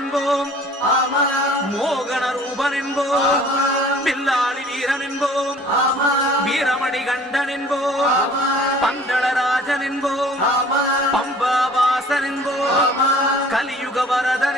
என்போம், மோகன ரூபன் என்போம், வில்லாளி வீரன் என்போம், வீரமணி கண்டன் என்போம், பந்தளராஜன் என்போம், பம்பாவாசன் என்போம், கலியுக வரதன்